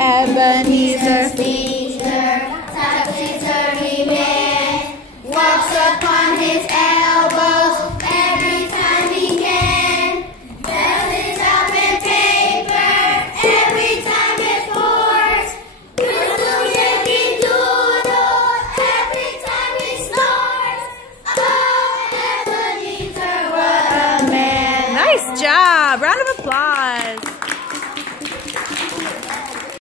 Ebenezer, topsy-turvy man, walks upon his elbows every time he can. Does his job in paper every time it pours. Whistles Yankee Doodle every time he snores. Oh, Ebenezer, what a man. nice job. Round of applause.